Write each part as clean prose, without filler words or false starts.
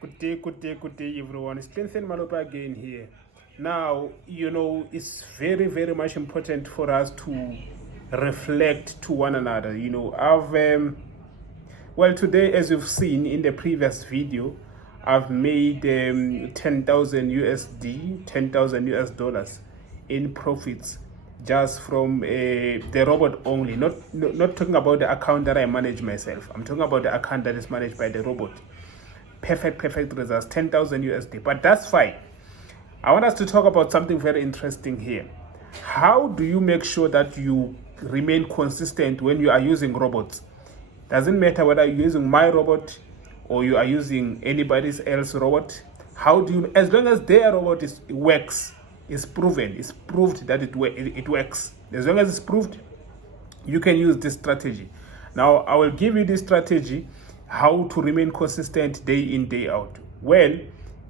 Good day, everyone. It's Clinton Malopa again here. Now, it's very, very much important for us to reflect to one another. Today, as you've seen in the previous video, I've made 10,000 USD, 10,000 US dollars in profits just from the robot only. Not talking about the account that I manage myself. I'm talking about the account that is managed by the robot. Perfect results, 10,000 USD. But that's fine. I want us to talk about something very interesting here. How do you make sure that you remain consistent when you are using robots? Doesn't matter whether you're using my robot or you are using anybody's else robot. How do you, as long as their robot works, it's proven, it's proved that it works. As long as it's proved, you can use this strategy. Now, I will give you this strategy, how to remain consistent day in, day out. Well,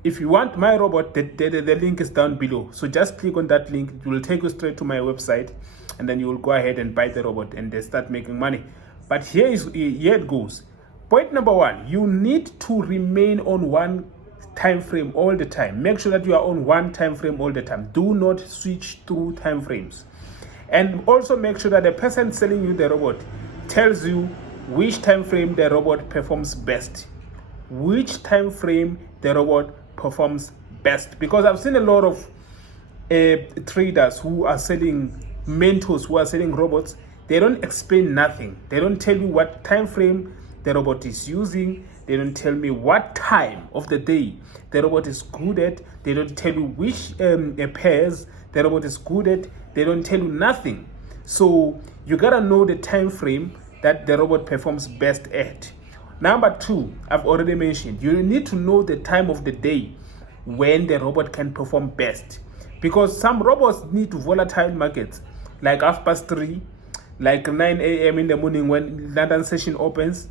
if you want my robot, the link is down below. So just click on that link. It will take you straight to my website, and then you will go ahead and buy the robot and then start making money. But here it goes. Point number one, you need to remain on one time frame all the time. Make sure that you are on one time frame all the time. Do not switch through time frames. And also make sure that the person selling you the robot tells you which time frame the robot performs best. Which time frame the robot performs best. Because I've seen a lot of traders who are selling mentors, who are selling robots. They don't explain nothing. They don't tell you what time frame the robot is using. They don't tell me what time of the day the robot is good at. They don't tell you which pairs the robot is good at. They don't tell you nothing. So you gotta know the time frame that the robot performs best at. Number two, I've already mentioned, you need to know the time of the day when the robot can perform best. Because some robots need volatile markets, like 3:30, like 9 a.m. in the morning when London session opens,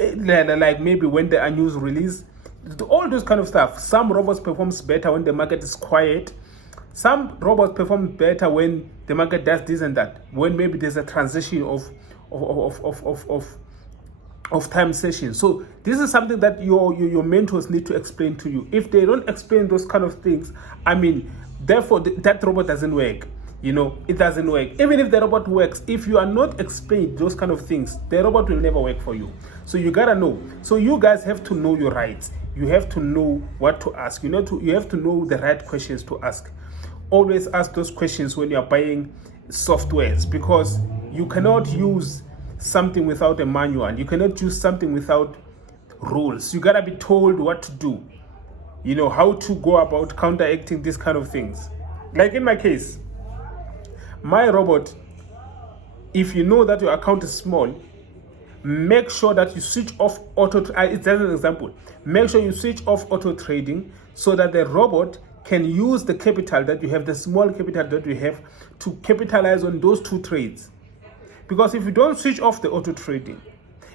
like maybe when the news release, all those kind of stuff. Some robots performs better when the market is quiet. Some robots perform better when the market does this and that, when maybe there's a transition of time session. So this is something that your mentors need to explain to you. If they don't explain those kind of things, therefore that robot doesn't work. It doesn't work. Even if the robot works, if you are not explained those kind of things, the robot will never work for you. So you gotta know. So you guys have to know your rights. You have to know what to ask. You have to know the right questions to ask. Always ask those questions when you are buying softwares, because you cannot use something without a manual. You cannot use something without rules. You gotta be told what to do. How to go about counteracting these kind of things. Like in my case, my robot, if you know that your account is small, make sure that you switch off auto. It's as an example. Make sure you switch off auto trading so that the robot can use the capital that you have, the small capital that you have, to capitalize on those two trades. Because if you don't switch off the auto trading,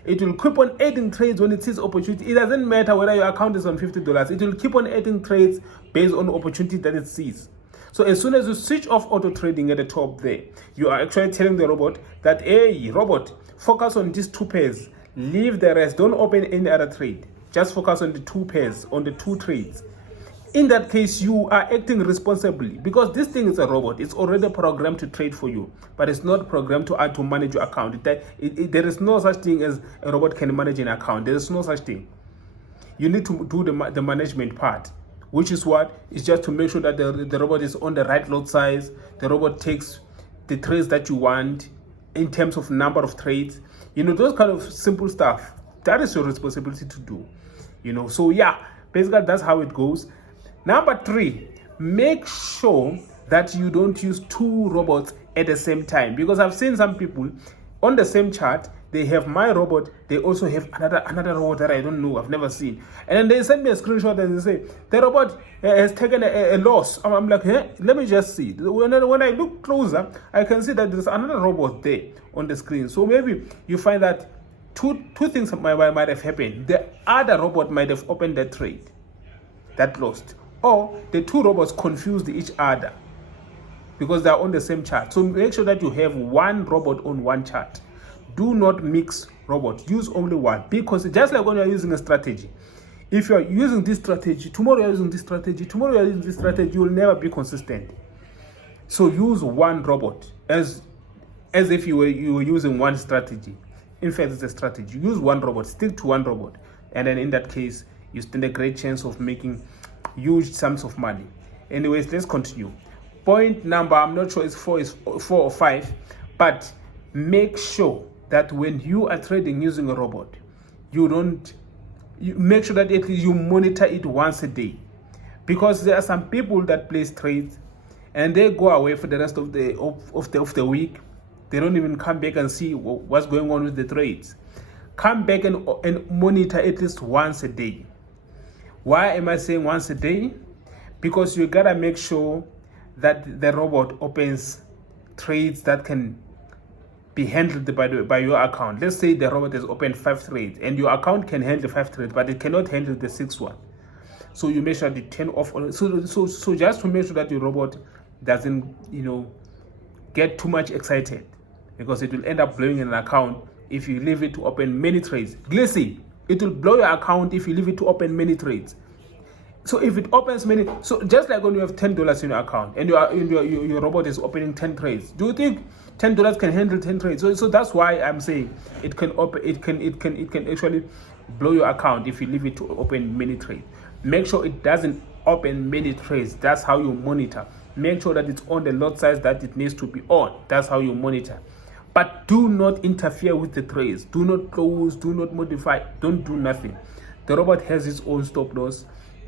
it will keep on adding trades when it sees opportunity. It doesn't matter whether your account is on $50. It will keep on adding trades based on the opportunity that it sees. So as soon as you switch off auto trading at the top there, you are actually telling the robot that, hey, robot, focus on these two pairs. Leave the rest. Don't open any other trade. Just focus on the two pairs, on the two trades. In that case, you are acting responsibly, because this thing is a robot. It's already programmed to trade for you, but it's not programmed to manage your account. There is no such thing as a robot can manage an account. There is no such thing. You need to do the management part, which is what is just to make sure that the robot is on the right lot size. The robot takes the trades that you want in terms of number of trades. Those kind of simple stuff. That is your responsibility to do. So yeah, basically that's how it goes. Number three, make sure that you don't use two robots at the same time, because I've seen some people on the same chart, they have my robot, they also have another robot that I don't know, I've never seen. And then they send me a screenshot and they say, the robot has taken a loss. I'm like, hey, let me just see. When I look closer, I can see that there's another robot there on the screen. So maybe you find that two things might have happened. The other robot might have opened that trade that lost, or the two robots confused each other because they are on the same chart. So make sure that you have one robot on one chart. Do not mix robots. Use only one, because just like when you're using a strategy, If you are using this strategy, tomorrow you are using this strategy, tomorrow you are using this strategy, you will never be consistent. So use one robot as if you were using one strategy. In fact, it's a strategy. Use one robot, stick to one robot, and then in that case, you stand a great chance of making huge sums of money. Anyways, let's continue. Point number, I'm not sure it's four or five, but make sure that when you are trading using a robot, you make sure that at least you monitor it once a day, because there are some people that place trades and they go away for the rest of the week. They don't even come back and see what's going on with the trades. Come back and monitor at least once a day. Why am I saying once a day? Because you gotta make sure that the robot opens trades that can be handled by your account. Let's say the robot has opened 5 trades and your account can handle 5 trades, but it cannot handle the 6th one. So you make sure that you turn off. So just to make sure that your robot doesn't, get too much excited, because it will end up blowing an account if you leave it to open many trades. Listen, it will blow your account if you leave it to open many trades. So if it opens many, so just like when you have $10 in your account and your robot is opening 10 trades, do you think $10 can handle 10 trades? So that's why I'm saying it can actually blow your account if you leave it to open many trades. Make sure it doesn't open many trades. That's how you monitor. Make sure that it's on the lot size that it needs to be on. That's how you monitor. But do not interfere with the trades. Do not close, do not modify, don't do nothing. The robot has its own stop loss,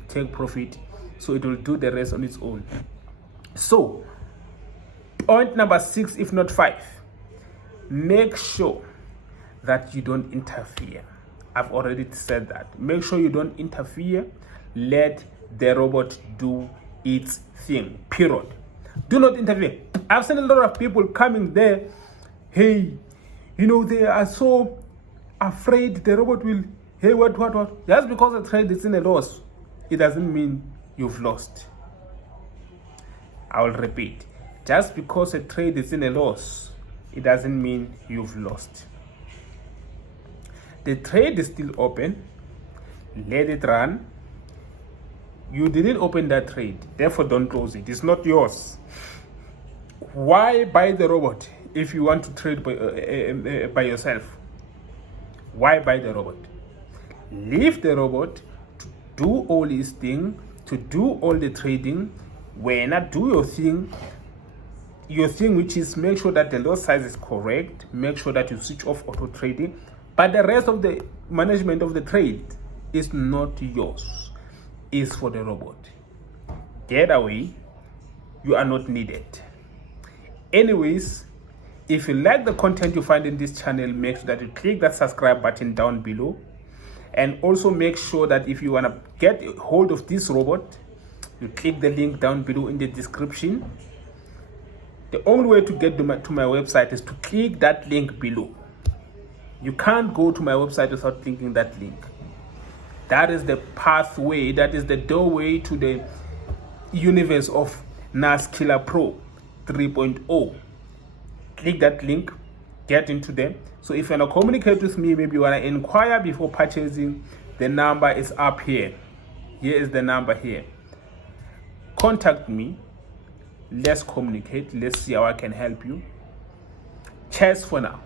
take profit, so it will do the rest on its own. So point number 6, if not 5, make sure that you don't interfere. I've already said that. Make sure you don't interfere. Let the robot do its thing, period. Do not interfere. I've seen a lot of people coming there, hey, they are so afraid the robot will, hey, what? Just because the trade is in a loss, it doesn't mean you've lost. I will repeat. Just because a trade is in a loss, it doesn't mean you've lost. The trade is still open. Let it run. You didn't open that trade, therefore don't close it. It's not yours. Why buy the robot if you want to trade by yourself? Why buy the robot? Leave the robot to do all his thing, to do all the trading. When I do your thing, which is make sure that the lot size is correct, make sure that you switch off auto trading, but the rest of the management of the trade is not yours. Is for the robot. Get away. You are not needed. Anyways, if you like the content you find in this channel, make sure that you click that subscribe button down below, and also make sure that if you want to get a hold of this robot, you click the link down below in the description. The only way to get to my website is to click that link below. You can't go to my website without clicking that link. That is the pathway, that is the doorway to the universe of NasdaQ Killer Pro 3.0. Click that link, get into them. So if you want to communicate with me, maybe you want to inquire before purchasing, the number is up here. Here is the number here. Contact me. Let's communicate. Let's see how I can help you. Cheers for now.